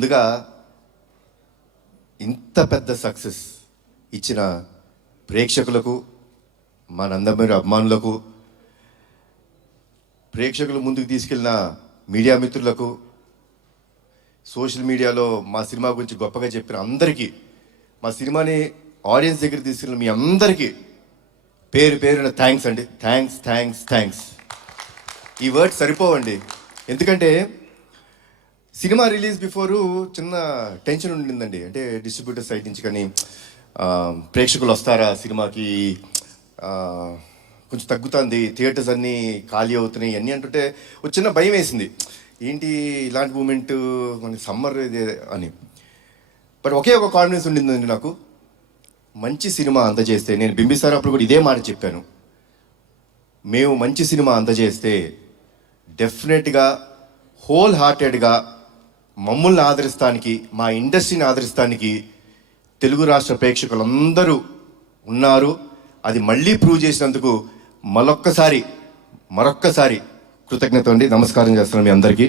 ముందుగా ఇంత పెద్ద సక్సెస్ ఇచ్చిన ప్రేక్షకులకు, మా నందమూరి అభిమానులకు, ప్రేక్షకులు ముందుకు తీసుకెళ్ళిన మీడియా మిత్రులకు, సోషల్ మీడియాలో మా సినిమా గురించి గొప్పగా చెప్పిన అందరికీ, మా సినిమాని ఆడియన్స్ దగ్గర తీసుకెళ్ళిన మీ అందరికీ పేరు పేరున థ్యాంక్స్ అండి. Thanks thanks thanks. ఈ వర్డ్ సరిపోవండి. ఎందుకంటే సినిమా రిలీజ్ బిఫోరు చిన్న టెన్షన్ ఉండిందండి. అంటే డిస్ట్రిబ్యూటర్ సైడ్ నుంచి కానీ ప్రేక్షకులు వస్తారా సినిమాకి, కొంచెం తగ్గుతుంది, థియేటర్స్ అన్నీ ఖాళీ అవుతున్నాయి అన్నీ అంటుంటే ఒక చిన్న భయం వేసింది. ఏంటి ఇలాంటి మూమెంట్, మనకి సమ్మర్ ఇది అని. బట్ ఒకే ఒక కాన్ఫిడెన్స్ ఉండిందండి నాకు, మంచి సినిమా అందజేస్తే, నేను బింబిసార్ అప్పుడు కూడా ఇదే మాట చెప్పాను, మేము మంచి సినిమా అందజేస్తే డెఫినెట్గా హోల్ హార్టెడ్గా మమ్మల్ని ఆదరిస్తానికి, మా ఇండస్ట్రీని ఆదరిస్తానికి తెలుగు రాష్ట్ర ప్రేక్షకులందరూ ఉన్నారు. అది మళ్ళీ ప్రూవ్ చేసినందుకు మరొక్కసారి కృతజ్ఞత అండి. నమస్కారం చేస్తున్నాను మీ అందరికీ.